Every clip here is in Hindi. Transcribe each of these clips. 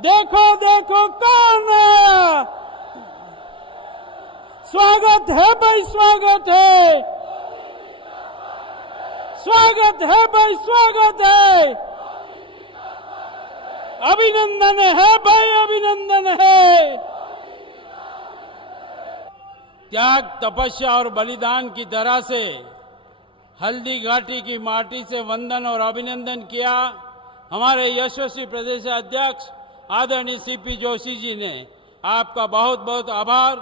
देखो देखो कौन है। स्वागत है भाई, स्वागत है, स्वागत है भाई, स्वागत है। अभिनंदन है भाई, अभिनंदन है। त्याग, तपस्या और बलिदान की तरह से हल्दी घाटी की माटी से वंदन और अभिनंदन किया हमारे यशस्वी प्रदेश अध्यक्ष आदरणीय सीपी जोशी जी ने। आपका बहुत बहुत आभार।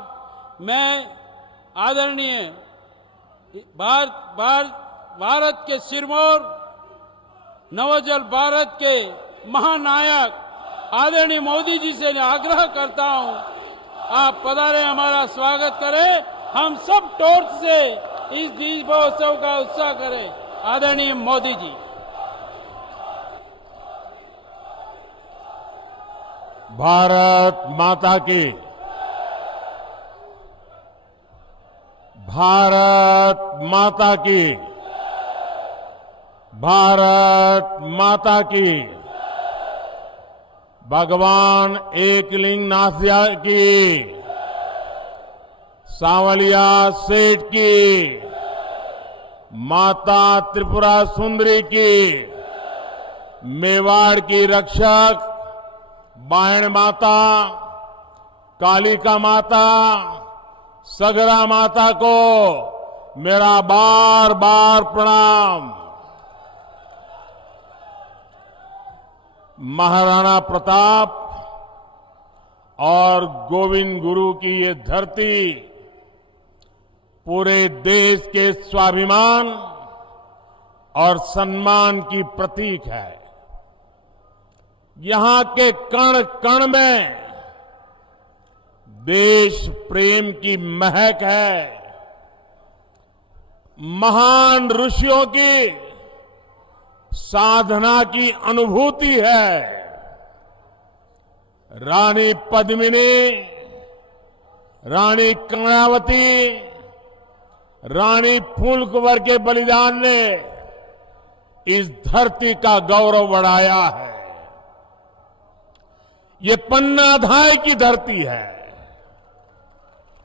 मैं आदरणीय भारत के सिरमौर, नवोजल भारत के महानायक आदरणीय मोदी जी से आग्रह करता हूं, आप पधारे, हमारा स्वागत करें। हम सब टॉर्च से इस दीपोत्सव का उत्साह करें। आदरणीय मोदी जी। भारत माता की, भारत माता की, भारत माता की। भगवान एकलिंगनाथ की, सांवलिया सेठ की, माता त्रिपुरा सुंदरी की, मेवाड़ की रक्षक बायण माता, कालिका माता, सगरा माता को मेरा बार बार प्रणाम। महाराणा प्रताप और गोविंद गुरु की ये धरती पूरे देश के स्वाभिमान और सम्मान की प्रतीक है। यहां के कण कण में देश प्रेम की महक है। महान ऋषियों की साधना की अनुभूति है। रानी पद्मिनी, रानी कर्णावती, रानी फूल कुंवर के बलिदान ने इस धरती का गौरव बढ़ाया है। ये पन्नाधाय की धरती है,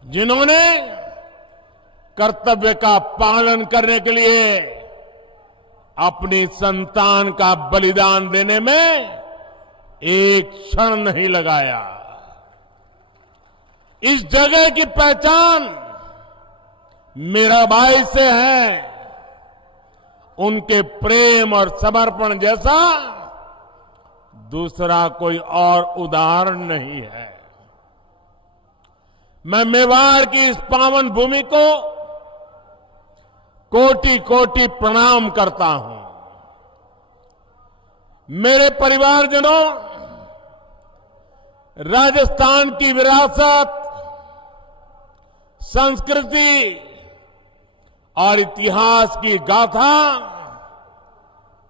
जिन्होंने कर्तव्य का पालन करने के लिए अपनी संतान का बलिदान देने में एक क्षण नहीं लगाया। इस जगह की पहचान मीराबाई से है। उनके प्रेम और समर्पण जैसा दूसरा कोई और उदाहरण नहीं है। मैं मेवाड़ की इस पावन भूमि को कोटि कोटि प्रणाम करता हूं। मेरे परिवारजनों, राजस्थान की विरासत, संस्कृति और इतिहास की गाथा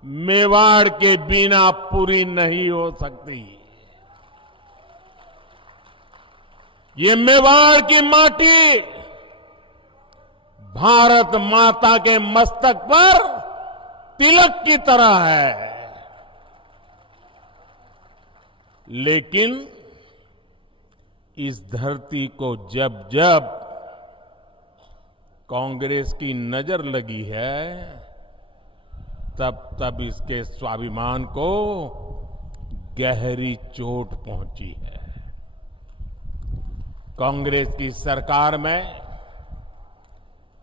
मेवाड़ के बिना पूरी नहीं हो सकती। ये मेवाड़ की माटी भारत माता के मस्तक पर तिलक की तरह है। लेकिन इस धरती को जब जब कांग्रेस की नजर लगी है, तब तब इसके स्वाभिमान को गहरी चोट पहुंची है। कांग्रेस की सरकार में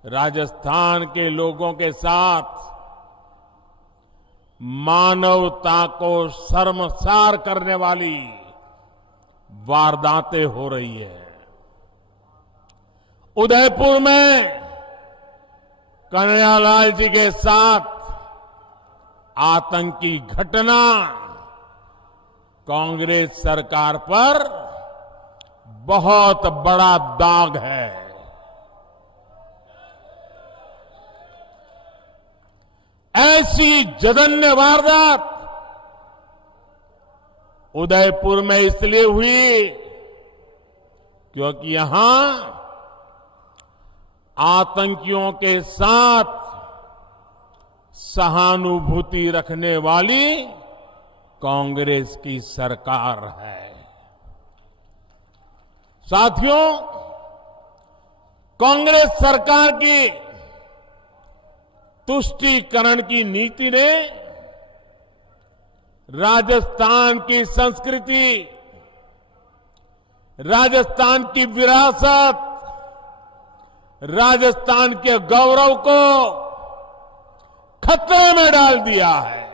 राजस्थान के लोगों के साथ मानवता को शर्मसार करने वाली वारदातें हो रही है। उदयपुर में कन्हैयालाल जी के साथ आतंकी घटना कांग्रेस सरकार पर बहुत बड़ा दाग है। ऐसी जघन्य वारदात उदयपुर में इसलिए हुई क्योंकि यहां आतंकियों के साथ सहानुभूति रखने वाली कांग्रेस की सरकार है। साथियों, कांग्रेस सरकार की तुष्टीकरण की नीति ने राजस्थान की संस्कृति, राजस्थान की विरासत, राजस्थान के गौरव को खतरे में डाल दिया है।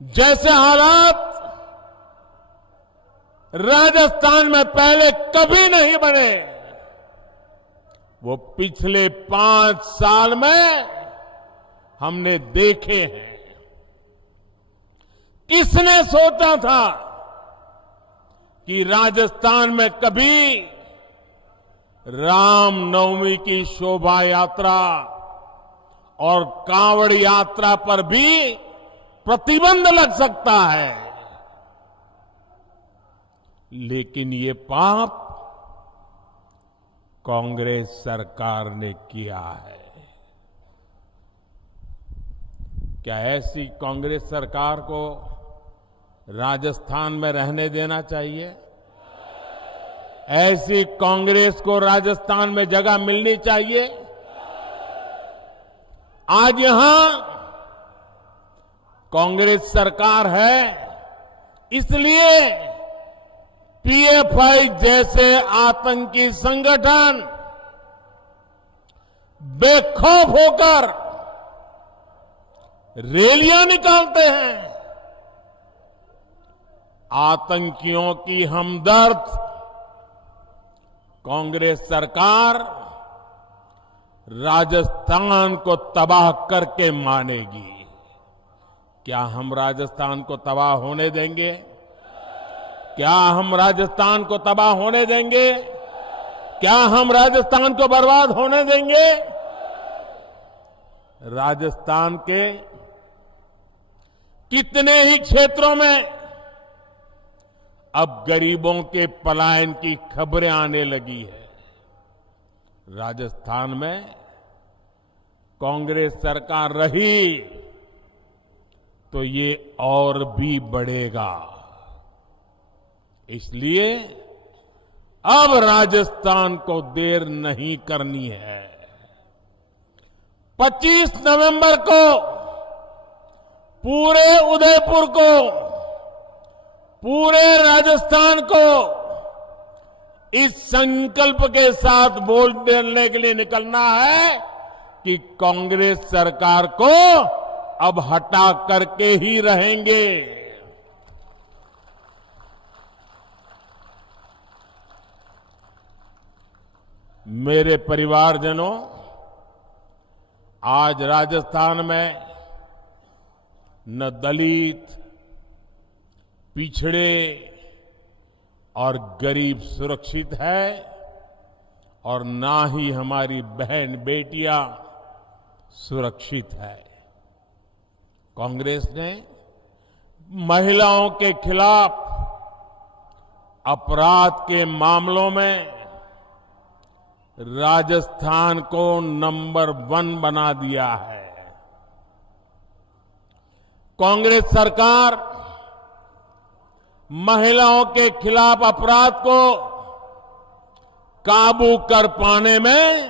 जैसे हालात राजस्थान में पहले कभी नहीं बने, वो पिछले 5 साल में हमने देखे हैं। किसने सोचा था कि राजस्थान में कभी रामनवमी की शोभा यात्रा और कांवड़ यात्रा पर भी प्रतिबंध लग सकता है। लेकिन ये पाप कांग्रेस सरकार ने किया है। क्या ऐसी कांग्रेस सरकार को राजस्थान में रहने देना चाहिए? ऐसी कांग्रेस को राजस्थान में जगह मिलनी चाहिए? आज यहां कांग्रेस सरकार है, इसलिए पीएफआई जैसे आतंकी संगठन बेखौफ होकर रैलियां निकालते हैं। आतंकियों की हमदर्द कांग्रेस सरकार राजस्थान को तबाह करके मानेगी। क्या हम राजस्थान को तबाह होने देंगे? क्या हम राजस्थान को तबाह होने देंगे? क्या हम राजस्थान को बर्बाद होने देंगे? राजस्थान के कितने ही क्षेत्रों में अब गरीबों के पलायन की खबरें आने लगी है। राजस्थान में कांग्रेस सरकार रही तो ये और भी बढ़ेगा। इसलिए अब राजस्थान को देर नहीं करनी है। 25 नवंबर को पूरे उदयपुर को, पूरे राजस्थान को इस संकल्प के साथ वोट देने के लिए निकलना है कि कांग्रेस सरकार को अब हटा करके ही रहेंगे। मेरे परिवारजनों, आज राजस्थान में न दलित, पिछड़े और गरीब सुरक्षित है और ना ही हमारी बहन बेटियां सुरक्षित है। कांग्रेस ने महिलाओं के खिलाफ अपराध के मामलों में राजस्थान को नंबर 1 बना दिया है। कांग्रेस सरकार महिलाओं के खिलाफ अपराध को काबू कर पाने में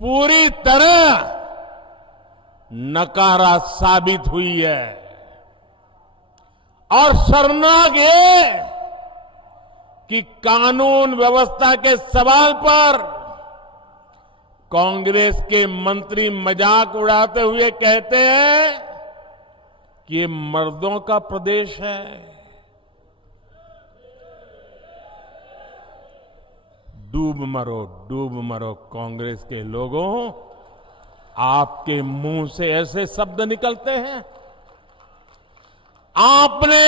पूरी तरह नकारा साबित हुई है। और शर्मनाक ये कि कानून व्यवस्था के सवाल पर कांग्रेस के मंत्री मजाक उड़ाते हुए कहते हैं कि ये मर्दों का प्रदेश है। डूब मरो कांग्रेस के लोगों, आपके मुंह से ऐसे शब्द निकलते हैं। आपने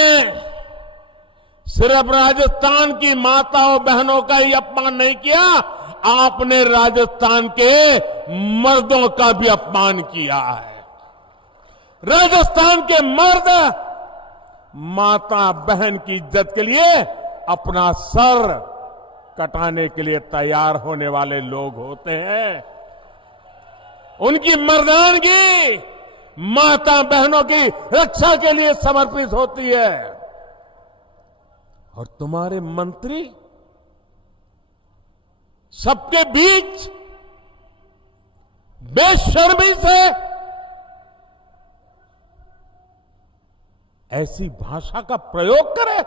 सिर्फ राजस्थान की माताओं बहनों का ही अपमान नहीं किया, आपने राजस्थान के मर्दों का भी अपमान किया है। राजस्थान के मर्द माता बहन की इज्जत के लिए अपना सर कटाने के लिए तैयार होने वाले लोग होते हैं। उनकी मर्दानगी माता बहनों की रक्षा के लिए समर्पित होती है। और तुम्हारे मंत्री सबके बीच बेशर्मी से ऐसी भाषा का प्रयोग करे।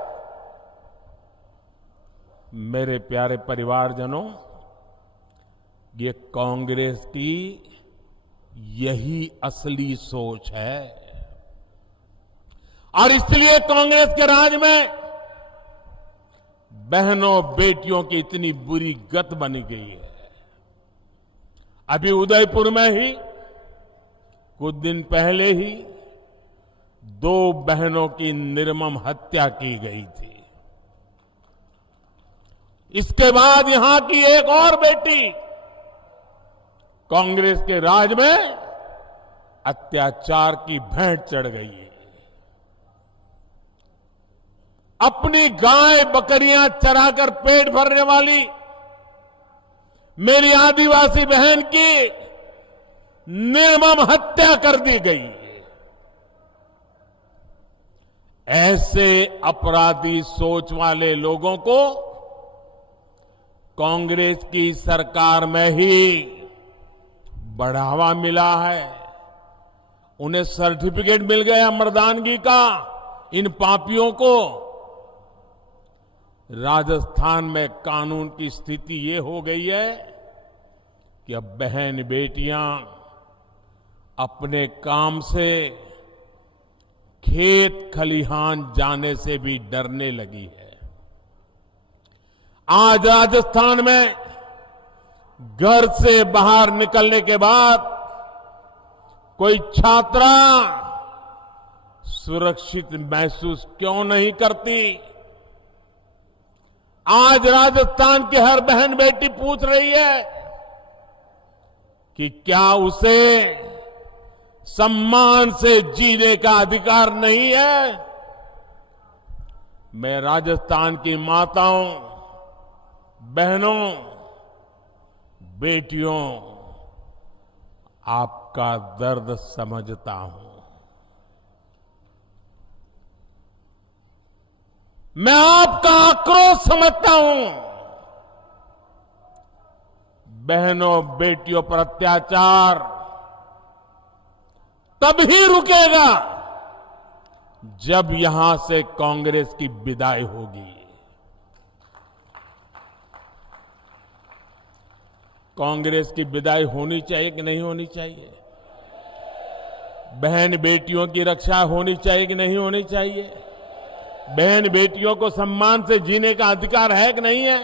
मेरे प्यारे परिवारजनों, ये कांग्रेस की यही असली सोच है और इसलिए कांग्रेस के राज में बहनों बेटियों की इतनी बुरी गत बनी गई है। अभी उदयपुर में ही कुछ दिन पहले ही 2 बहनों की निर्मम हत्या की गई थी। इसके बाद यहां की एक और बेटी कांग्रेस के राज में अत्याचार की भेंट चढ़ गई है। अपनी गाय बकरियां चराकर पेट भरने वाली मेरी आदिवासी बहन की निर्मम हत्या कर दी गई। ऐसे अपराधी सोच वाले लोगों को कांग्रेस की सरकार में ही बढ़ावा मिला है। उन्हें सर्टिफिकेट मिल गया मर्दानगी का। इन पापियों को राजस्थान में कानून की स्थिति ये हो गई है कि अब बहन बेटियां अपने काम से खेत खलिहान जाने से भी डरने लगी है। आज राजस्थान में घर से बाहर निकलने के बाद कोई छात्रा सुरक्षित महसूस क्यों नहीं करती? आज राजस्थान की हर बहन बेटी पूछ रही है कि क्या उसे सम्मान से जीने का अधिकार नहीं है? मैं राजस्थान की माताओं, बहनों, बेटियों, आपका दर्द समझता हूं। मैं आपका आक्रोश समझता हूं। बहनों बेटियों पर अत्याचार तभी रुकेगा जब यहां से कांग्रेस की विदाई होगी। कांग्रेस की विदाई होनी चाहिए कि नहीं होनी चाहिए? बहन बेटियों की रक्षा होनी चाहिए कि नहीं होनी चाहिए? बहन बेटियों को सम्मान से जीने का अधिकार है कि नहीं है?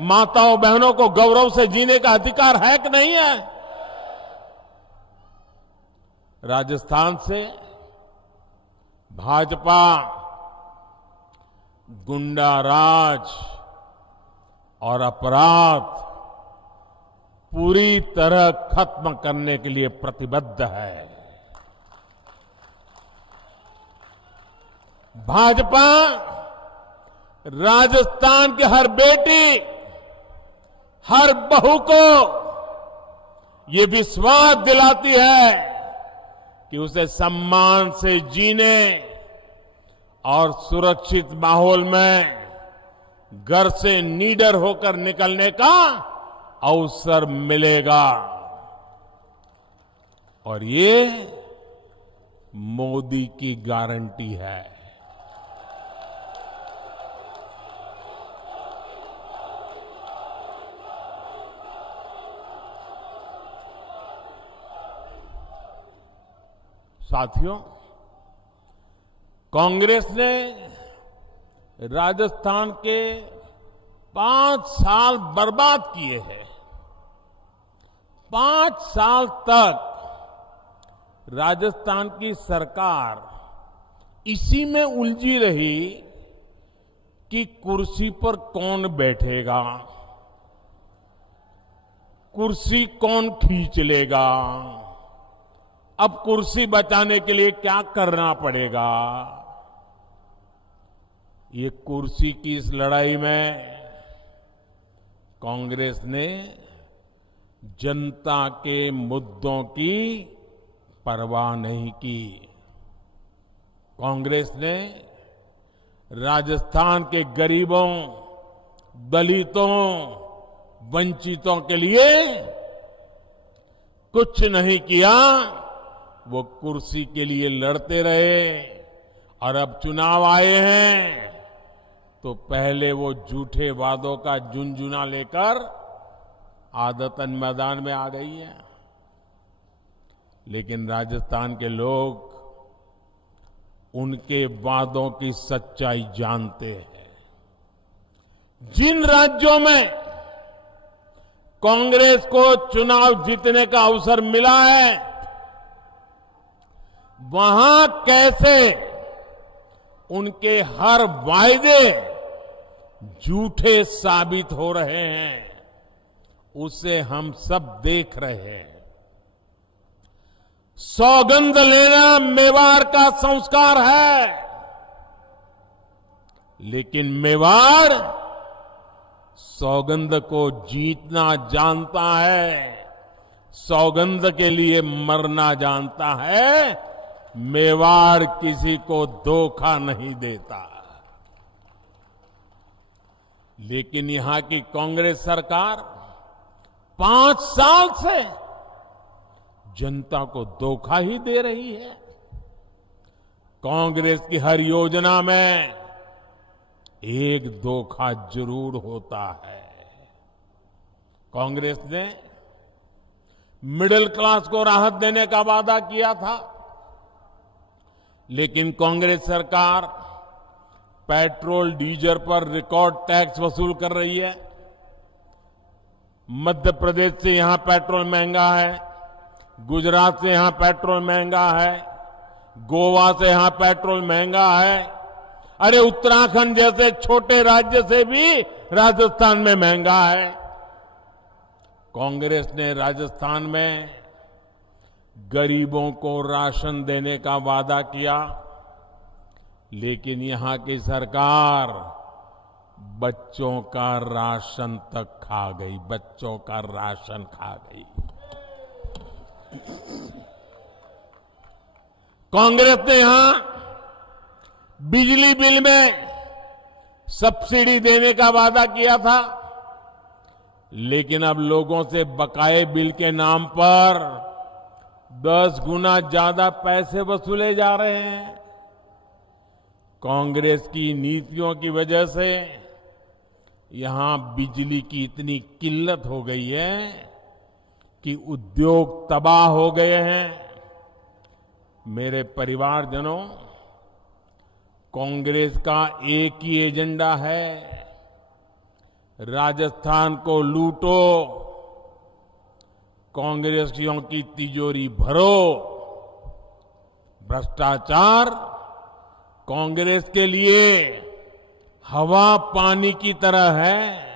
माताओं बहनों को गौरव से जीने का अधिकार है कि नहीं है? राजस्थान से भाजपा गुंडा राज और अपराध पूरी तरह खत्म करने के लिए प्रतिबद्ध है। भाजपा राजस्थान की हर बेटी, हर बहू को ये विश्वास दिलाती है कि उसे सम्मान से जीने और सुरक्षित माहौल में घर से निडर होकर निकलने का अवसर मिलेगा। और ये मोदी की गारंटी है। साथियों, कांग्रेस ने राजस्थान के 5 साल बर्बाद किए हैं। 5 साल तक राजस्थान की सरकार इसी में उलझी रही कि कुर्सी पर कौन बैठेगा, कुर्सी कौन खींच लेगा, अब कुर्सी बचाने के लिए क्या करना पड़ेगा। ये कुर्सी की इस लड़ाई में कांग्रेस ने जनता के मुद्दों की परवाह नहीं की। कांग्रेस ने राजस्थान के गरीबों, दलितों, वंचितों के लिए कुछ नहीं किया। वो कुर्सी के लिए लड़ते रहे और अब चुनाव आए हैं तो पहले वो झूठे वादों का झुनझुना लेकर आदतन मैदान में आ गई है। लेकिन राजस्थान के लोग उनके वादों की सच्चाई जानते हैं। जिन राज्यों में कांग्रेस को चुनाव जीतने का अवसर मिला है, वहां कैसे उनके हर वायदे झूठे साबित हो रहे हैं, उसे हम सब देख रहे हैं। सौगंध लेना मेवाड़ का संस्कार है, लेकिन मेवाड़ सौगंध को जीतना जानता है, सौगंध के लिए मरना जानता है। मेवाड़ किसी को धोखा नहीं देता। लेकिन यहां की कांग्रेस सरकार 5 साल से जनता को धोखा ही दे रही है। कांग्रेस की हर योजना में एक धोखा जरूर होता है। कांग्रेस ने मिडिल क्लास को राहत देने का वादा किया था, लेकिन कांग्रेस सरकार पेट्रोल डीजल पर रिकॉर्ड टैक्स वसूल कर रही है। मध्य प्रदेश से यहां पेट्रोल महंगा है, गुजरात से यहां पेट्रोल महंगा है, गोवा से यहां पेट्रोल महंगा है। अरे उत्तराखंड जैसे छोटे राज्य से भी राजस्थान में महंगा है। कांग्रेस ने राजस्थान में गरीबों को राशन देने का वादा किया, लेकिन यहां की सरकार बच्चों का राशन तक खा गई, बच्चों का राशन खा गई। कांग्रेस ने यहां बिजली बिल में सब्सिडी देने का वादा किया था, लेकिन अब लोगों से बकाये बिल के नाम पर 10 गुना ज्यादा पैसे वसूले जा रहे हैं। कांग्रेस की नीतियों की वजह से यहां बिजली की इतनी किल्लत हो गई है कि उद्योग तबाह हो गए हैं। मेरे परिवारजनों, कांग्रेस का एक ही एजेंडा है, राजस्थान को लूटो, कांग्रेसियों की तिजोरी भरो। भ्रष्टाचार कांग्रेस के लिए हवा पानी की तरह है।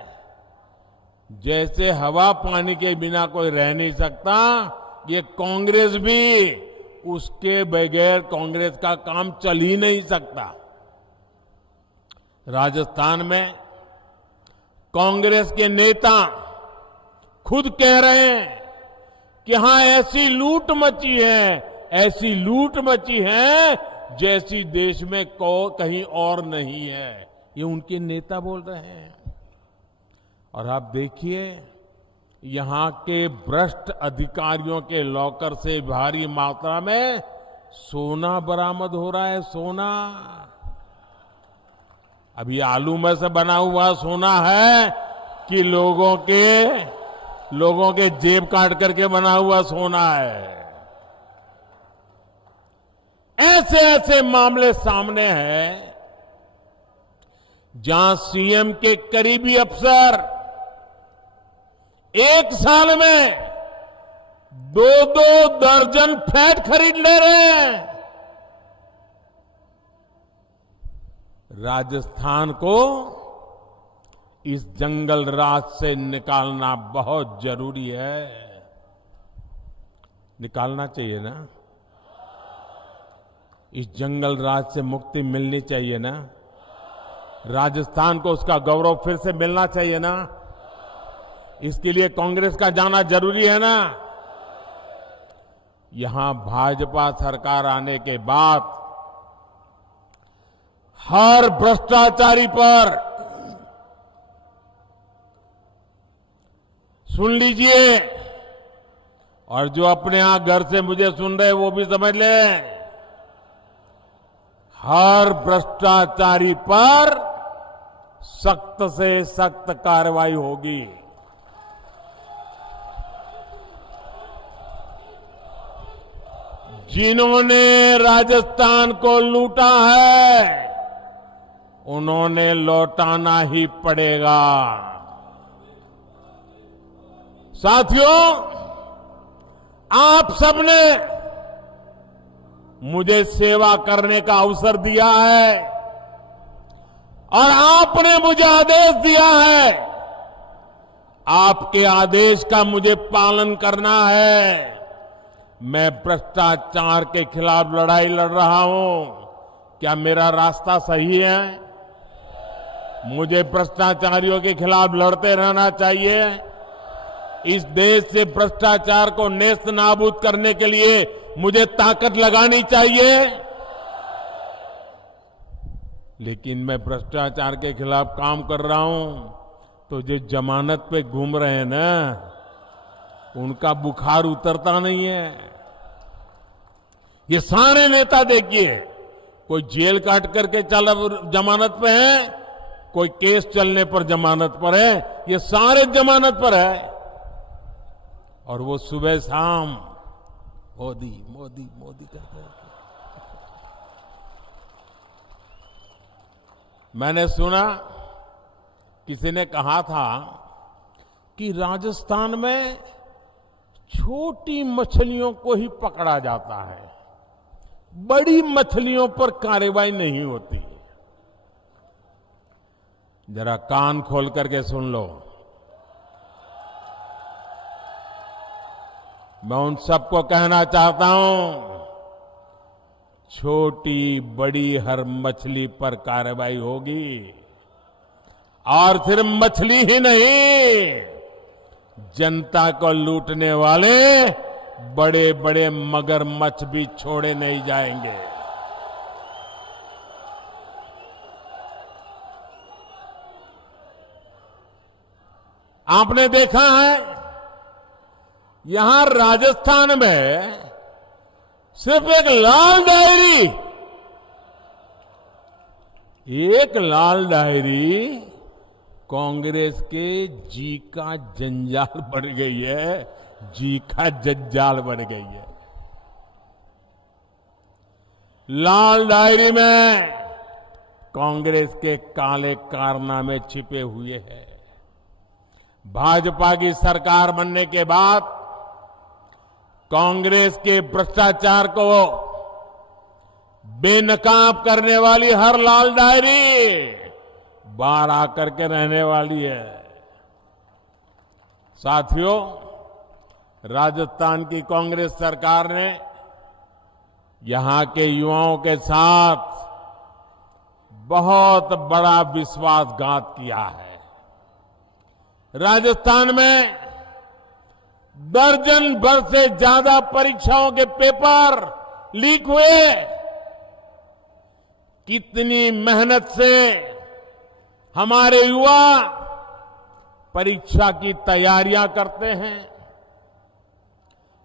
जैसे हवा पानी के बिना कोई रह नहीं सकता, ये कांग्रेस भी उसके बगैर कांग्रेस का काम चल ही नहीं सकता। राजस्थान में कांग्रेस के नेता खुद कह रहे हैं कि यहां ऐसी लूट मची है, ऐसी लूट मची है जैसी देश में कहीं और नहीं है। ये उनके नेता बोल रहे हैं। और आप देखिए, यहां के भ्रष्ट अधिकारियों के लॉकर से भारी मात्रा में सोना बरामद हो रहा है। सोना अभी आलू में से बना हुआ सोना है कि लोगों के जेब काट करके बना हुआ सोना है। ऐसे ऐसे मामले सामने हैं जहां सीएम के करीबी अफसर एक साल में 2-2 दर्जन फ्लैट खरीद ले रहे हैं। राजस्थान को इस जंगल राज से निकालना बहुत जरूरी है। निकालना चाहिए ना? इस जंगल राज से मुक्ति मिलनी चाहिए ना? राजस्थान को उसका गौरव फिर से मिलना चाहिए ना? इसके लिए कांग्रेस का जाना जरूरी है ना? यहां भाजपा सरकार आने के बाद हर भ्रष्टाचारी पर सुन लीजिए, और जो अपने यहां घर से मुझे सुन रहे वो भी समझ लें, हर भ्रष्टाचारी पर सख्त से सख्त कार्रवाई होगी। जिन्होंने राजस्थान को लूटा है उन्होंने लौटाना ही पड़ेगा। साथियों, आप सबने मुझे सेवा करने का अवसर दिया है और आपने मुझे आदेश दिया है। आपके आदेश का मुझे पालन करना है। मैं भ्रष्टाचार के खिलाफ लड़ाई लड़ रहा हूं। क्या मेरा रास्ता सही है? मुझे भ्रष्टाचारियों के खिलाफ लड़ते रहना चाहिए। इस देश से भ्रष्टाचार को नेस्त नाबूद करने के लिए मुझे ताकत लगानी चाहिए। लेकिन मैं भ्रष्टाचार के खिलाफ काम कर रहा हूं तो जो जमानत पे घूम रहे हैं ना, उनका बुखार उतरता नहीं है। ये सारे नेता देखिए, कोई जेल काट करके जमानत पे है, कोई केस चलने पर जमानत पर है, ये सारे जमानत पर है। और वो सुबह शाम मोदी मोदी मोदी करते हैं। मैंने सुना किसी ने कहा था कि राजस्थान में छोटी मछलियों को ही पकड़ा जाता है, बड़ी मछलियों पर कार्रवाई नहीं होती। जरा कान खोल करके सुन लो। मैं उन सबको कहना चाहता हूं, छोटी बड़ी हर मछली पर कार्रवाई होगी। और सिर्फ मछली ही नहीं, जनता को लूटने वाले बड़े बड़े मगरमच्छ भी छोड़े नहीं जाएंगे। आपने देखा है, यहां राजस्थान में सिर्फ एक लाल डायरी कांग्रेस के जी का जंजाल बन गई है, जी का जंजाल बन गई है। लाल डायरी में कांग्रेस के काले कारनामे छिपे हुए हैं। भाजपा की सरकार बनने के बाद कांग्रेस के भ्रष्टाचार को बेनकाब करने वाली हर लाल डायरी बाहर आकर के रहने वाली है। साथियों, राजस्थान की कांग्रेस सरकार ने यहां के युवाओं के साथ बहुत बड़ा विश्वासघात किया है। राजस्थान में दर्जन भर से ज्यादा परीक्षाओं के पेपर लीक हुए। कितनी मेहनत से हमारे युवा परीक्षा की तैयारियां करते हैं,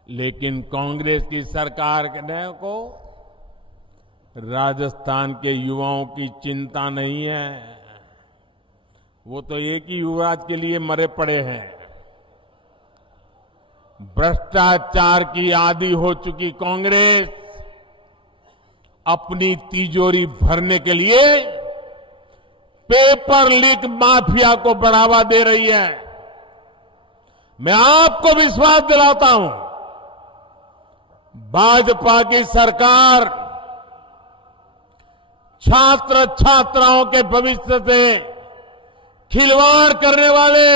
लेकिन कांग्रेस की सरकार ने को राजस्थान के युवाओं की चिंता नहीं है। वो तो एक ही युवराज के लिए मरे पड़े हैं। भ्रष्टाचार की आदी हो चुकी कांग्रेस अपनी तिजोरी भरने के लिए पेपर लीक माफिया को बढ़ावा दे रही है। मैं आपको विश्वास दिलाता हूं, भाजपा की सरकार छात्र छात्राओं के भविष्य से खिलवाड़ करने वाले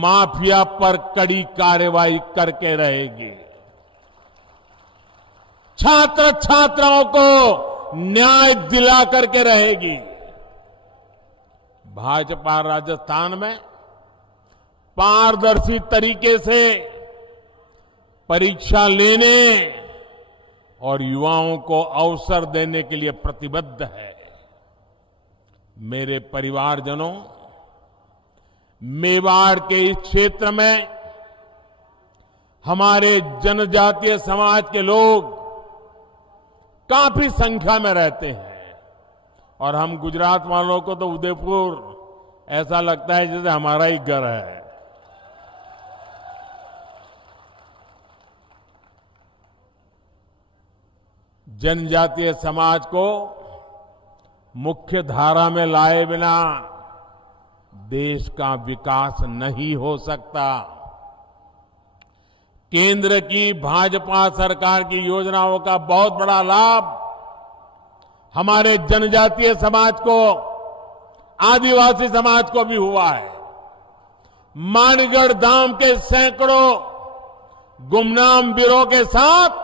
माफिया पर कड़ी कार्रवाई करके रहेगी। छात्र छात्राओं को न्याय दिला करके रहेगी। भाजपा राजस्थान में पारदर्शी तरीके से परीक्षा लेने और युवाओं को अवसर देने के लिए प्रतिबद्ध है। मेरे परिवारजनों, मेवाड़ के इस क्षेत्र में हमारे जनजातीय समाज के लोग काफी संख्या में रहते हैं और हम गुजरात वालों को तो उदयपुर ऐसा लगता है जैसे हमारा ही घर है। जनजातीय समाज को मुख्य धारा में लाए बिना देश का विकास नहीं हो सकता। केंद्र की भाजपा सरकार की योजनाओं का बहुत बड़ा लाभ हमारे जनजातीय समाज को, आदिवासी समाज को भी हुआ है। मानगढ़ धाम के सैकड़ों गुमनाम वीरों के साथ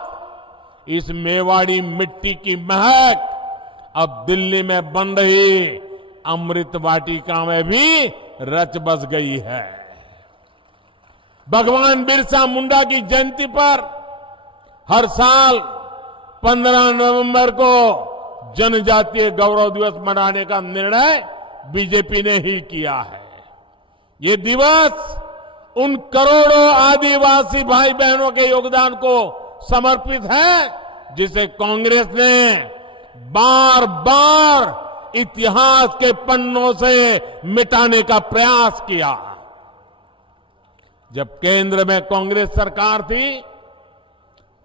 इस मेवाड़ी मिट्टी की महक अब दिल्ली में बन रही अमृत वाटिका में भी रच बस गई है। भगवान बिरसा मुंडा की जयंती पर हर साल 15 नवंबर को जनजातीय गौरव दिवस मनाने का निर्णय बीजेपी ने ही किया है। ये दिवस उन करोड़ों आदिवासी भाई बहनों के योगदान को समर्पित है जिसे कांग्रेस ने बार बार इतिहास के पन्नों से मिटाने का प्रयास किया। जब केंद्र में कांग्रेस सरकार थी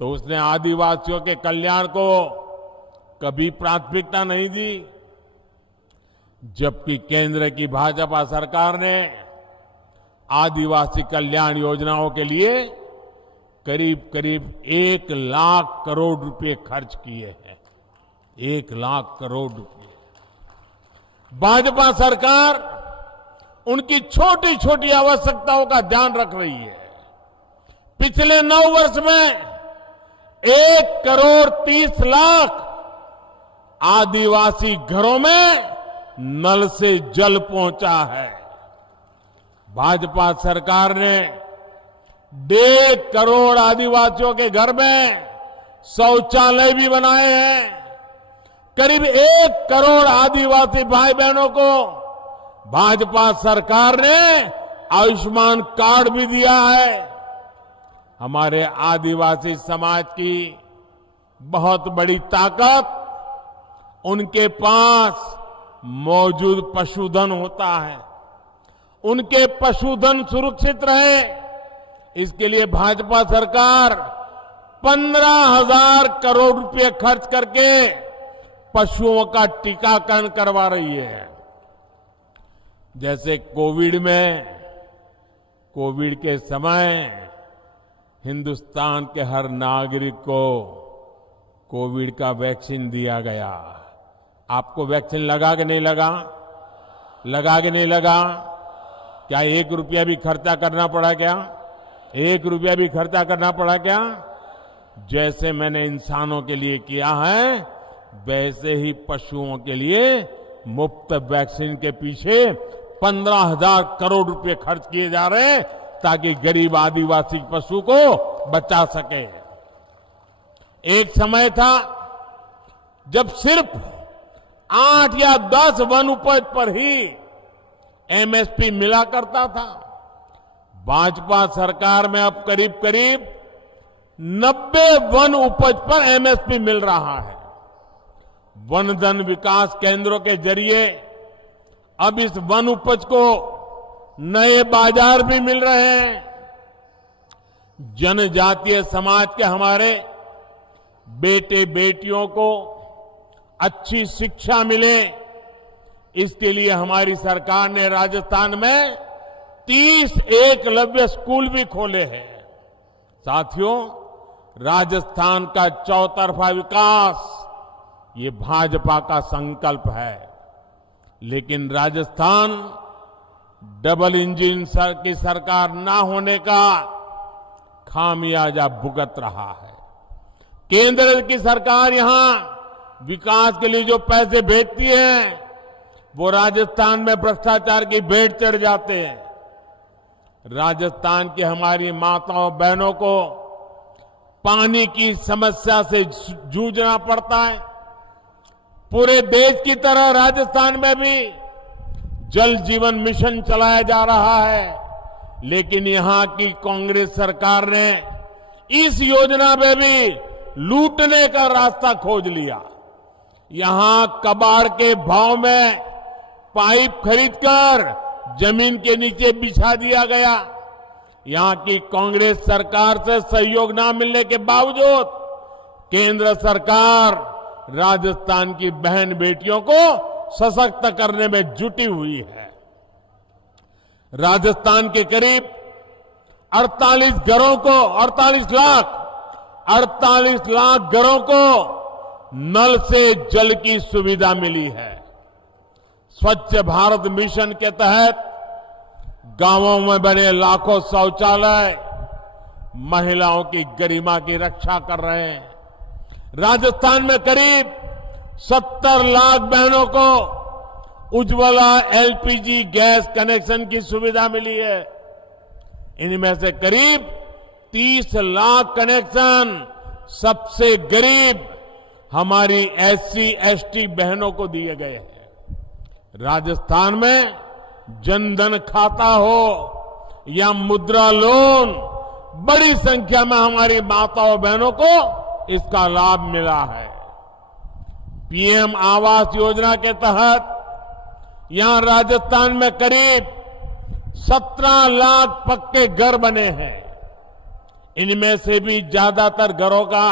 तो उसने आदिवासियों के कल्याण को कभी प्राथमिकता नहीं दी, जबकि केंद्र की भाजपा सरकार ने आदिवासी कल्याण योजनाओं के लिए करीब करीब 1 लाख करोड़ रुपए खर्च किए हैं। 1 लाख करोड़ रुपए। भाजपा सरकार उनकी छोटी छोटी आवश्यकताओं का ध्यान रख रही है। पिछले 9 वर्ष में 1 करोड़ 30 लाख आदिवासी घरों में नल से जल पहुंचा है। भाजपा सरकार ने 1.5 करोड़ आदिवासियों के घर में शौचालय भी बनाए हैं। करीब 1 करोड़ आदिवासी भाई बहनों को भाजपा सरकार ने आयुष्मान कार्ड भी दिया है। हमारे आदिवासी समाज की बहुत बड़ी ताकत उनके पास मौजूद पशुधन होता है। उनके पशुधन सुरक्षित रहे, इसके लिए भाजपा सरकार 15,000 करोड़ रुपए खर्च करके पशुओं का टीकाकरण करवा रही है। जैसे कोविड के समय हिंदुस्तान के हर नागरिक को कोविड का वैक्सीन दिया गया। आपको वैक्सीन लगा कि नहीं लगा? लगा कि नहीं लगा? क्या 1 रुपया भी खर्चा करना पड़ा क्या? 1 रुपया भी खर्चा करना पड़ा क्या? जैसे मैंने इंसानों के लिए किया है, वैसे ही पशुओं के लिए मुफ्त वैक्सीन के पीछे 15,000 करोड़ रुपए खर्च किए जा रहे हैं ताकि गरीब आदिवासी पशु को बचा सके। एक समय था जब सिर्फ 8 या 10 वन उपज पर ही एमएसपी मिला करता था। भाजपा सरकार में अब करीब करीब 90 वन उपज पर एमएसपी मिल रहा है। वन धन विकास केंद्रों के जरिए अब इस वन उपज को नए बाजार भी मिल रहे हैं। जनजातीय समाज के हमारे बेटे बेटियों को अच्छी शिक्षा मिले, इसके लिए हमारी सरकार ने राजस्थान में 30 एकलव्य स्कूल भी खोले हैं। साथियों, राजस्थान का चौतरफा विकास ये भाजपा का संकल्प है, लेकिन राजस्थान डबल इंजन की सरकार ना होने का खामियाजा भुगत रहा है। केंद्र की सरकार यहां विकास के लिए जो पैसे भेजती है वो राजस्थान में भ्रष्टाचार की भेंट चढ़ जाते हैं। राजस्थान की हमारी माताओं बहनों को पानी की समस्या से जूझना पड़ता है। पूरे देश की तरह राजस्थान में भी जल जीवन मिशन चलाया जा रहा है, लेकिन यहां की कांग्रेस सरकार ने इस योजना में भी लूटने का रास्ता खोज लिया। यहां कबाड़ के भाव में पाइप खरीदकर जमीन के नीचे बिछा दिया गया। यहां की कांग्रेस सरकार से सहयोग न मिलने के बावजूद केंद्र सरकार राजस्थान की बहन बेटियों को सशक्त करने में जुटी हुई है। राजस्थान के करीब 48 लाख घरों को नल से जल की सुविधा मिली है। स्वच्छ भारत मिशन के तहत गांवों में बने लाखों शौचालय महिलाओं की गरिमा की रक्षा कर रहे हैं। राजस्थान में करीब 70 लाख बहनों को उज्ज्वला एलपीजी गैस कनेक्शन की सुविधा मिली है। इनमें से करीब 30 लाख कनेक्शन सबसे गरीब हमारी एससी एसटी बहनों को दिए गए हैं। राजस्थान में जनधन खाता हो या मुद्रा लोन, बड़ी संख्या में हमारी माताओं बहनों को इसका लाभ मिला है। पीएम आवास योजना के तहत यहां राजस्थान में करीब 17 लाख पक्के घर बने हैं। इनमें से भी ज्यादातर घरों का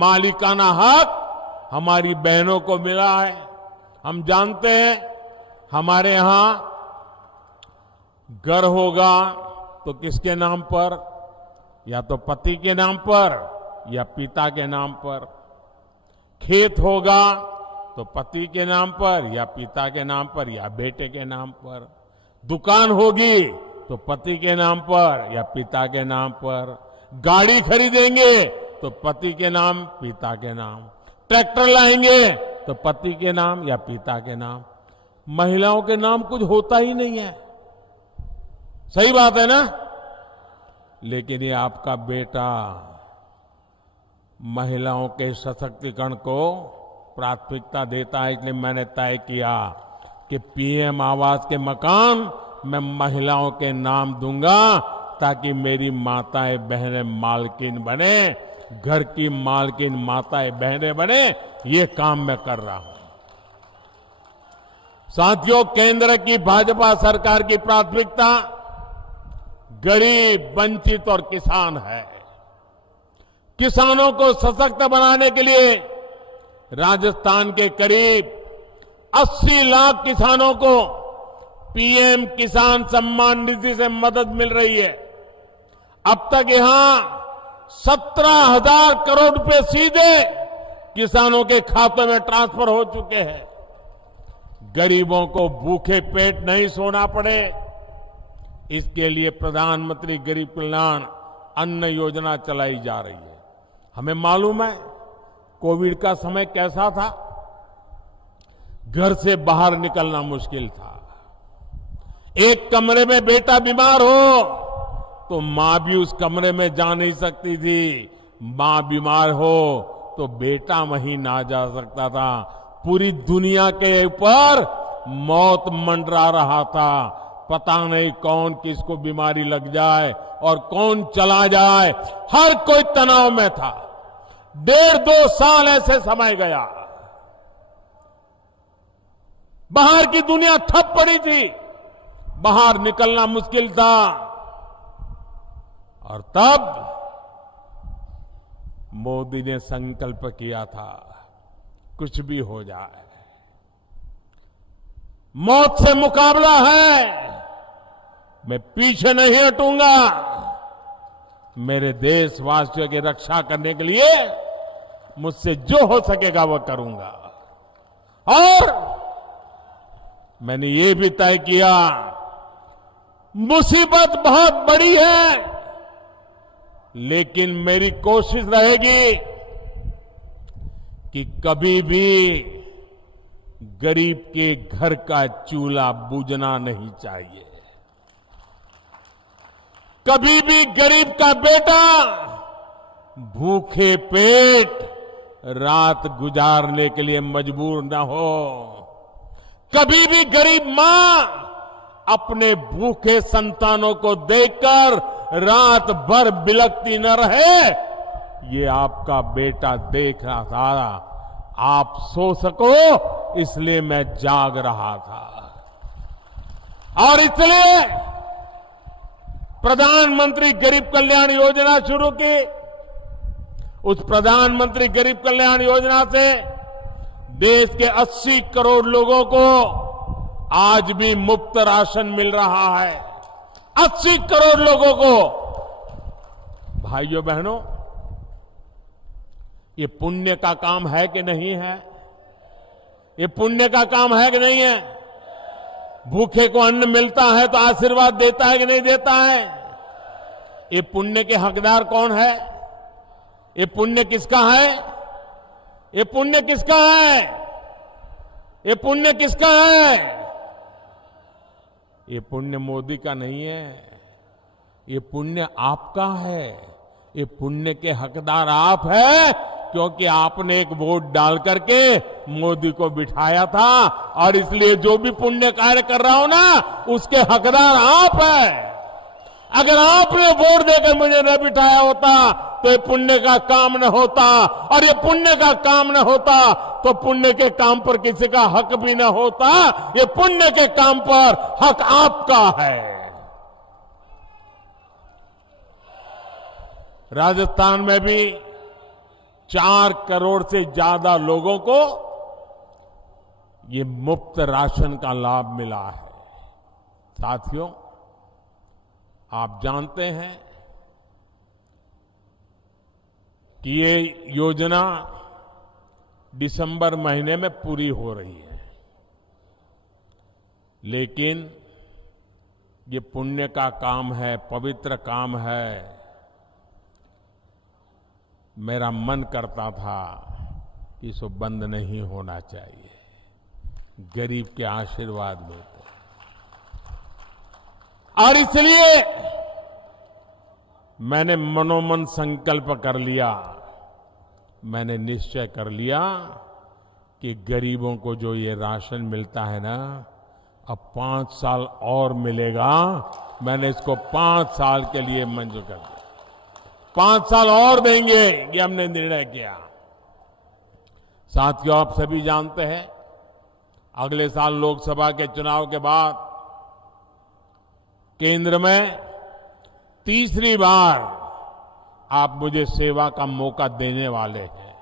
मालिकाना हक हमारी बहनों को मिला है। हम जानते हैं हमारे यहां घर होगा तो किसके नाम पर, या तो पति के नाम पर या पिता के नाम पर। खेत होगा तो पति के नाम पर या पिता के नाम पर या बेटे के नाम पर। दुकान होगी तो पति के नाम पर या पिता के नाम पर। गाड़ी खरीदेंगे तो पति के नाम पिता के नाम। ट्रैक्टर लाएंगे तो पति के नाम या पिता के नाम। महिलाओं के नाम कुछ होता ही नहीं है। सही बात है ना? लेकिन ये आपका बेटा महिलाओं के सशक्तिकरण को प्राथमिकता देता है, इसलिए मैंने तय किया कि पीएम आवास के मकान मैं महिलाओं के नाम दूंगा, ताकि मेरी माताएं बहनें मालकिन बने, घर की मालकिन माताएं बहनें बने। ये काम मैं कर रहा हूं। साथियों, केंद्र की भाजपा सरकार की प्राथमिकता गरीब, वंचित और किसान है। किसानों को सशक्त बनाने के लिए राजस्थान के करीब 80 लाख किसानों को पीएम किसान सम्मान निधि से मदद मिल रही है। अब तक यहां 17,000 करोड़ रुपए सीधे किसानों के खातों में ट्रांसफर हो चुके हैं। गरीबों को भूखे पेट नहीं सोना पड़े, इसके लिए प्रधानमंत्री गरीब कल्याण अन्न योजना चलाई जा रही है। हमें मालूम है कोविड का समय कैसा था। घर से बाहर निकलना मुश्किल था। एक कमरे में बेटा बीमार हो तो मां भी उस कमरे में जा नहीं सकती थी। मां बीमार हो तो बेटा वहीं ना जा सकता था। पूरी दुनिया के ऊपर मौत मंडरा रहा था। पता नहीं कौन किसको बीमारी लग जाए और कौन चला जाए। हर कोई तनाव में था। 1.5-2 साल ऐसे समय गया। बाहर की दुनिया ठप पड़ी थी, बाहर निकलना मुश्किल था। और तब मोदी ने संकल्प किया था, कुछ भी हो जाए, मौत से मुकाबला है, मैं पीछे नहीं हटूंगा। मेरे देशवासियों की रक्षा करने के लिए मुझसे जो हो सकेगा वो करूंगा। और मैंने ये भी तय किया, मुसीबत बहुत बड़ी है, लेकिन मेरी कोशिश रहेगी कि कभी भी गरीब के घर का चूल्हा बुझना नहीं चाहिए। कभी भी गरीब का बेटा भूखे पेट रात गुजारने के लिए मजबूर न हो। कभी भी गरीब मां अपने भूखे संतानों को देखकर रात भर बिलखती न रहे, ये आपका बेटा देख रहा था। आप सो सको इसलिए मैं जाग रहा था। और इसलिए प्रधानमंत्री गरीब कल्याण योजना शुरू की। उस प्रधानमंत्री गरीब कल्याण योजना से देश के 80 करोड़ लोगों को आज भी मुफ्त राशन मिल रहा है। 80 करोड़ लोगों को। भाइयों बहनों, ये पुण्य का काम है कि नहीं है? ये पुण्य का काम है कि नहीं है? भूखे को अन्न मिलता है तो आशीर्वाद देता है कि नहीं देता है? ये पुण्य के हकदार कौन है? ये पुण्य किसका है? ये पुण्य किसका है? ये पुण्य किसका है? ये पुण्य मोदी का नहीं है। ये पुण्य आपका है। ये पुण्य के हकदार आप हैं, क्योंकि आपने एक वोट डाल करके मोदी को बिठाया था। और इसलिए जो भी पुण्य कार्य कर रहा हो ना, उसके हकदार आप हैं। अगर आपने वोट देकर मुझे न बिठाया होता तो ये पुण्य का काम न होता, और ये पुण्य का काम न होता तो पुण्य के काम पर किसी का हक भी न होता। ये पुण्य के काम पर हक आपका है। राजस्थान में भी 4 करोड़ से ज्यादा लोगों को ये मुफ्त राशन का लाभ मिला है। साथियों, आप जानते हैं कि ये योजना दिसंबर महीने में पूरी हो रही है, लेकिन ये पुण्य का काम है, पवित्र काम है। मेरा मन करता था कि इसको बंद नहीं होना चाहिए। गरीब के आशीर्वाद मिलते, और इसलिए मैंने मनोमन संकल्प कर लिया, मैंने निश्चय कर लिया कि गरीबों को जो ये राशन मिलता है ना, अब 5 साल और मिलेगा। मैंने इसको 5 साल के लिए मंजूर कर दिया। 5 साल और देंगे, ये हमने निर्णय किया। साथियों, आप सभी जानते हैं, अगले साल लोकसभा के चुनाव के बाद केंद्र में तीसरी बार आप मुझे सेवा का मौका देने वाले हैं।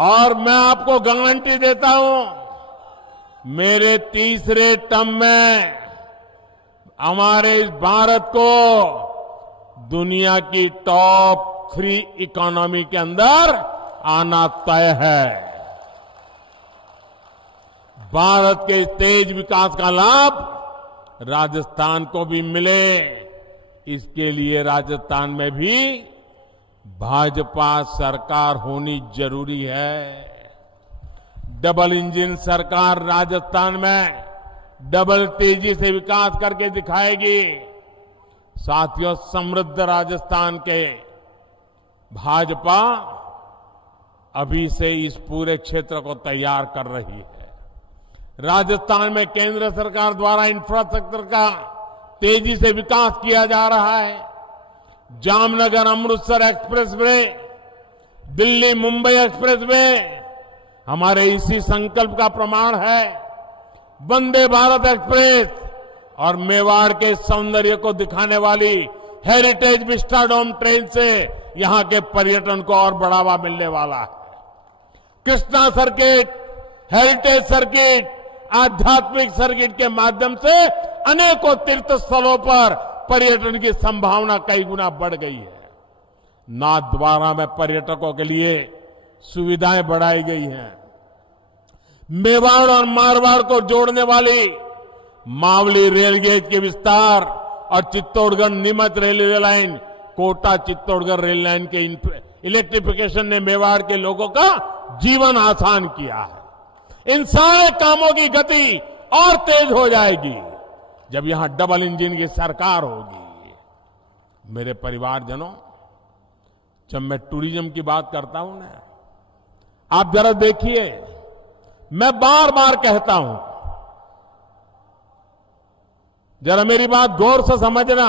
और मैं आपको गारंटी देता हूं, मेरे तीसरे टर्म में हमारे इस भारत को दुनिया की टॉप 3 इकोनॉमी के अंदर आना तय है। भारत के तेज विकास का लाभ राजस्थान को भी मिले, इसके लिए राजस्थान में भी भाजपा सरकार होनी जरूरी है। डबल इंजन सरकार राजस्थान में डबल तेजी से विकास करके दिखाएगी। साथियों, समृद्ध राजस्थान के भाजपा अभी से इस पूरे क्षेत्र को तैयार कर रही है। राजस्थान में केंद्र सरकार द्वारा इंफ्रास्ट्रक्चर का तेजी से विकास किया जा रहा है। जामनगर अमृतसर एक्सप्रेसवे, दिल्ली मुंबई एक्सप्रेसवे हमारे इसी संकल्प का प्रमाण है। वंदे भारत एक्सप्रेस और मेवाड़ के सौंदर्य को दिखाने वाली हेरिटेज विस्टाडोम ट्रेन से यहां के पर्यटन को और बढ़ावा मिलने वाला है। कृष्णा सर्किट, हेरिटेज सर्किट, आध्यात्मिक सर्किट के माध्यम से अनेकों तीर्थ स्थलों पर पर्यटन की संभावना कई गुना बढ़ गई है। नाथद्वारा में पर्यटकों के लिए सुविधाएं बढ़ाई गई हैं। मेवाड़ और मारवाड़ को जोड़ने वाली मावली रेलगेज के विस्तार और Chittorgarh Neemuch railway line, Kota Chittorgarh rail line के इलेक्ट्रिफिकेशन ने मेवाड़ के लोगों का जीवन आसान किया है। इन सारे कामों की गति और तेज हो जाएगी जब यहां डबल इंजन की सरकार होगी। मेरे परिवारजनों, जब मैं टूरिज्म की बात करता हूं ना, आप जरा देखिए, मैं बार बार कहता हूं, जरा मेरी बात गौर से समझना,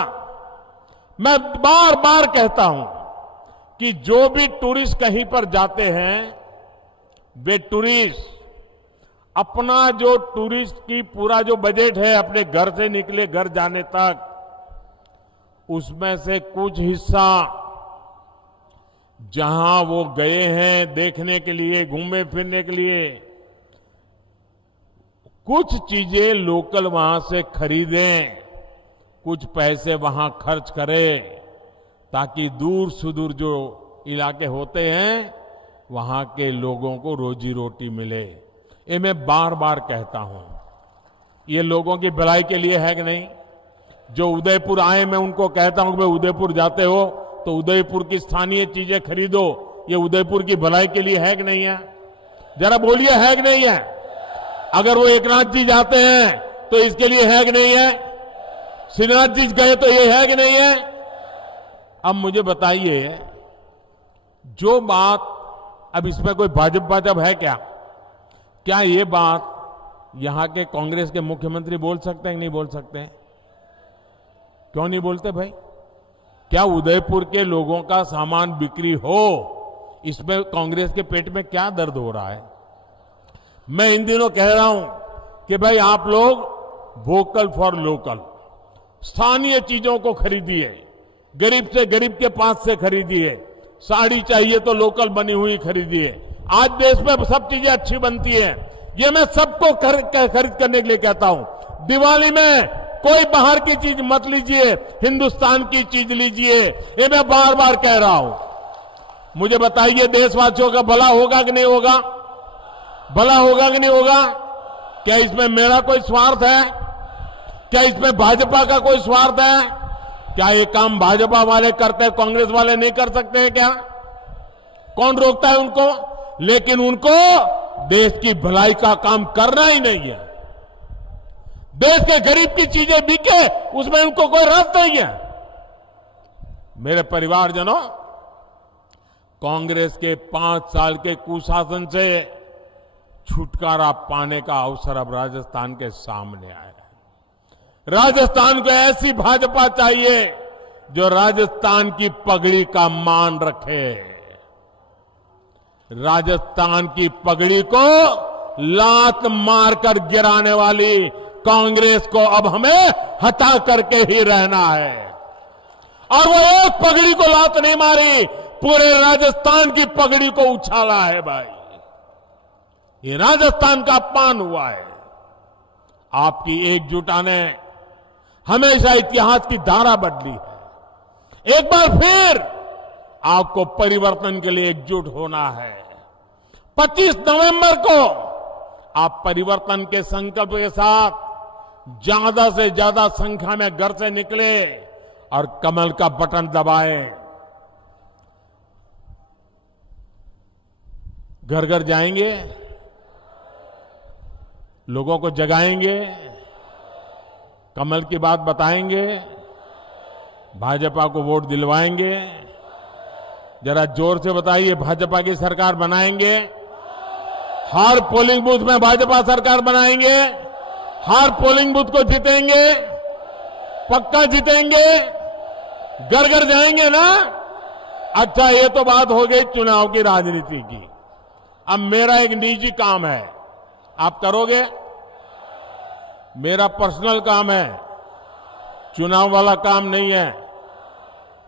मैं बार बार कहता हूं कि जो भी टूरिस्ट कहीं पर जाते हैं, वे टूरिस्ट अपना जो टूरिस्ट की पूरा जो बजट है अपने घर से निकले घर जाने तक, उसमें से कुछ हिस्सा जहां वो गए हैं देखने के लिए, घूमने फिरने के लिए, कुछ चीजें लोकल वहां से खरीदें, कुछ पैसे वहां खर्च करें, ताकि दूर सुदूर जो इलाके होते हैं वहां के लोगों को रोजी रोटी मिले। ये मैं बार बार कहता हूं, ये लोगों की भलाई के लिए है कि नहीं? जो उदयपुर आए, मैं उनको कहता हूं कि भाई उदयपुर जाते हो तो उदयपुर की स्थानीय चीजें खरीदो, ये उदयपुर की भलाई के लिए है कि नहीं है? जरा बोलिए, है कि नहीं है? अगर वो एकनाथ जी जाते हैं तो इसके लिए है कि नहीं है? श्रीनाथ जी गए तो ये है कि नहीं है? अब मुझे बताइए, जो बात, अब इसमें कोई भाजपा है क्या ये बात यहां के कांग्रेस के मुख्यमंत्री बोल सकते हैं कि नहीं बोल सकते हैं? क्यों नहीं बोलते भाई? क्या उदयपुर के लोगों का सामान बिक्री हो, इसमें कांग्रेस के पेट में क्या दर्द हो रहा है? मैं इन दिनों कह रहा हूं कि भाई आप लोग वोकल फॉर लोकल, स्थानीय चीजों को खरीदिए, गरीब से गरीब के पास से खरीदिए, साड़ी चाहिए तो लोकल बनी हुई खरीदिए। आज देश में सब चीजें अच्छी बनती है, ये मैं सबको खरीद करने के लिए कहता हूं। दिवाली में कोई बाहर की चीज मत लीजिए, हिंदुस्तान की चीज लीजिए, ये मैं बार बार कह रहा हूं। मुझे बताइए, देशवासियों का भला होगा कि नहीं होगा? भला होगा कि नहीं होगा? क्या इसमें मेरा कोई स्वार्थ है? क्या इसमें भाजपा का कोई स्वार्थ है? क्या ये काम भाजपा वाले करते हैं, कांग्रेस वाले नहीं कर सकते हैं क्या? कौन रोकता है उनको? लेकिन उनको देश की भलाई का काम करना ही नहीं है। देश के गरीब की चीजें बिके, उसमें उनको कोई रस नहीं है। मेरे परिवारजनों, कांग्रेस के 5 साल के कुशासन से छुटकारा पाने का अवसर अब राजस्थान के सामने आया है। राजस्थान को ऐसी भाजपा चाहिए जो राजस्थान की पगड़ी का मान रखे। राजस्थान की पगड़ी को लात मारकर गिराने वाली कांग्रेस को अब हमें हटा करके ही रहना है। और वो एक पगड़ी को लात नहीं मारी, पूरे राजस्थान की पगड़ी को उछाला है भाई। ये राजस्थान का अपमान हुआ है। आपकी एकजुटता ने हमेशा इतिहास की धारा बदली है। एक बार फिर आपको परिवर्तन के लिए एकजुट होना है। 25 नवंबर को आप परिवर्तन के संकल्प के साथ ज्यादा से ज्यादा संख्या में घर से निकले और कमल का बटन दबाएं। घर घर जाएंगे, लोगों को जगाएंगे, कमल की बात बताएंगे, भाजपा को वोट दिलवाएंगे। जरा जोर से बताइए, भाजपा की सरकार बनाएंगे? हर पोलिंग बूथ में भाजपा सरकार बनाएंगे? हर पोलिंग बूथ को जीतेंगे? पक्का जीतेंगे? घर घर जाएंगे ना? अच्छा, ये तो बात हो गई चुनाव की राजनीति की। अब मेरा एक निजी काम है, आप करोगे? मेरा पर्सनल काम है, चुनाव वाला काम नहीं है।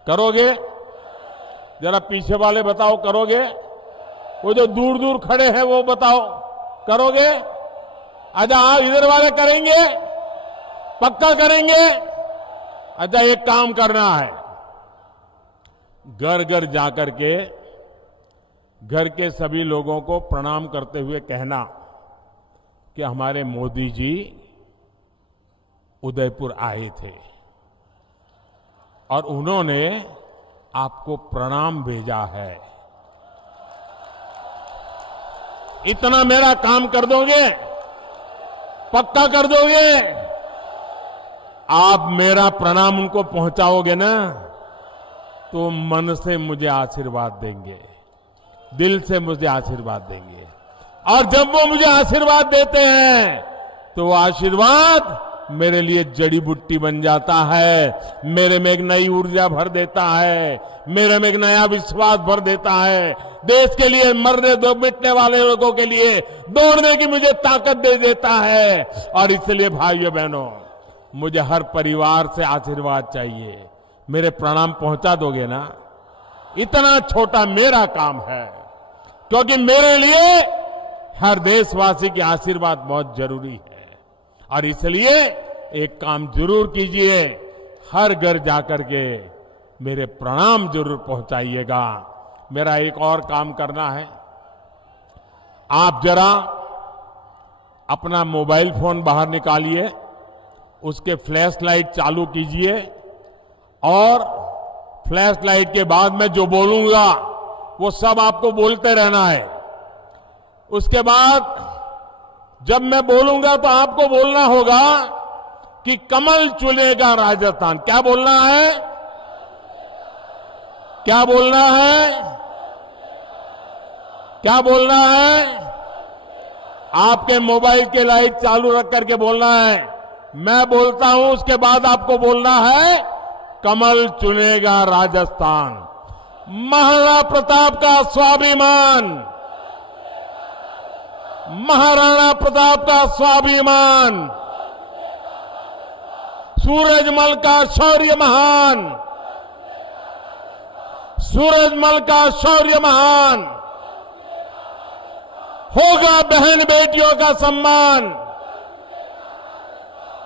करोगे? जरा पीछे वाले बताओ, करोगे? वो जो दूर दूर खड़े हैं वो बताओ, करोगे? अच्छा, आप इधर वाले करेंगे? पक्का करेंगे? अच्छा, एक काम करना है, घर घर जाकर के घर के सभी लोगों को प्रणाम करते हुए कहना कि हमारे मोदी जी उदयपुर आए थे और उन्होंने आपको प्रणाम भेजा है। इतना मेरा काम कर दोगे? पक्का कर दोगे? आप मेरा प्रणाम उनको पहुंचाओगे ना? तो मन से मुझे आशीर्वाद देंगे, दिल से मुझे आशीर्वाद देंगे। और जब वो मुझे आशीर्वाद देते हैं तो वो आशीर्वाद मेरे लिए जड़ी बूटी बन जाता है, मेरे में एक नई ऊर्जा भर देता है, मेरे में एक नया विश्वास भर देता है, देश के लिए मरने दो मिटने वाले लोगों के लिए दौड़ने की मुझे ताकत दे देता है। और इसलिए भाइयों बहनों, मुझे हर परिवार से आशीर्वाद चाहिए। मेरे प्रणाम पहुंचा दोगे ना? इतना छोटा मेरा काम है, क्योंकि मेरे लिए हर देशवासी के आशीर्वाद बहुत जरूरी है। और इसलिए एक काम जरूर कीजिए, हर घर जाकर के मेरे प्रणाम जरूर पहुंचाइएगा। मेरा एक और काम करना है, आप जरा अपना मोबाइल फोन बाहर निकालिए, उसके फ्लैश लाइट चालू कीजिए और फ्लैश लाइट के बाद मैं जो बोलूंगा वो सब आपको बोलते रहना है। उसके बाद जब मैं बोलूंगा तो आपको बोलना होगा कि कमल चुनेगा राजस्थान। क्या बोलना है? क्या बोलना है? क्या बोलना है? आपके मोबाइल के लाइट चालू रख करके बोलना है। मैं बोलता हूं, उसके बाद आपको बोलना है कमल चुनेगा राजस्थान। महाराणा प्रताप का स्वाभिमान, महाराणा प्रताप का स्वाभिमान, सूरजमल का शौर्य महान, सूरजमल का शौर्य महान। होगा बहन बेटियों का सम्मान,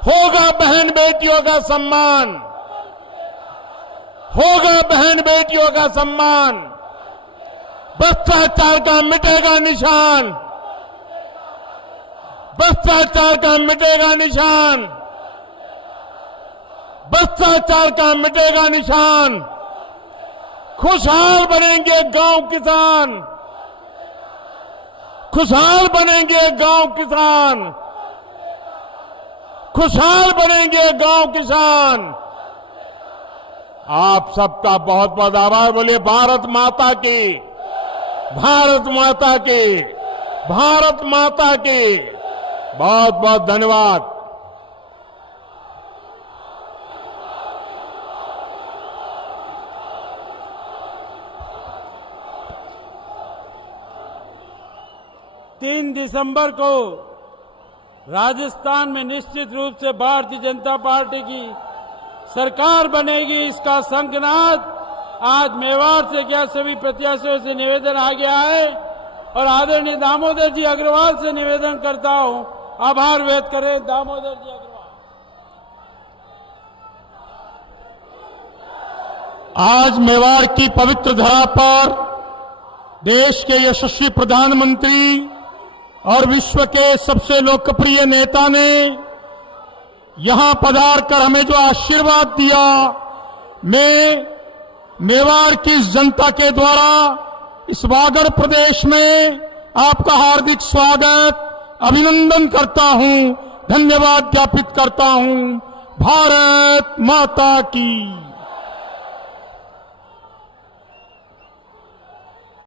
होगा बहन बेटियों का सम्मान, होगा बहन बेटियों का सम्मान। भ्रष्टाचार का मिटेगा निशान, भ्रष्टाचार का मिटेगा निशान, भ्रष्टाचार का मिटेगा निशान। खुशहाल बनेंगे गांव किसान, खुशहाल बनेंगे गांव किसान, खुशहाल बनेंगे गांव किसान। आप सबका बहुत बहुत आभार। बोलिए भारत माता की, भारत माता की, भारत माता की। बहुत बहुत धन्यवाद। तीन दिसंबर को राजस्थान में निश्चित रूप से भारतीय जनता पार्टी की सरकार बनेगी, इसका शंखनाद आज मेवाड़ से क्या सभी प्रत्याशियों से निवेदन आ गया है। और आदरणीय दामोदर जी अग्रवाल से निवेदन करता हूं, आभार व्यक्त करें दामोदर जी अग्रवाल। आज मेवाड़ की पवित्र धरा पर देश के यशस्वी प्रधानमंत्री और विश्व के सबसे लोकप्रिय नेता ने यहां पधार कर हमें जो आशीर्वाद दिया, मैं मेवाड़ की इस जनता के द्वारा इस वागड़ प्रदेश में आपका हार्दिक स्वागत, अभिनंदन करता हूं, धन्यवाद ज्ञापित करता हूं। भारत माता की।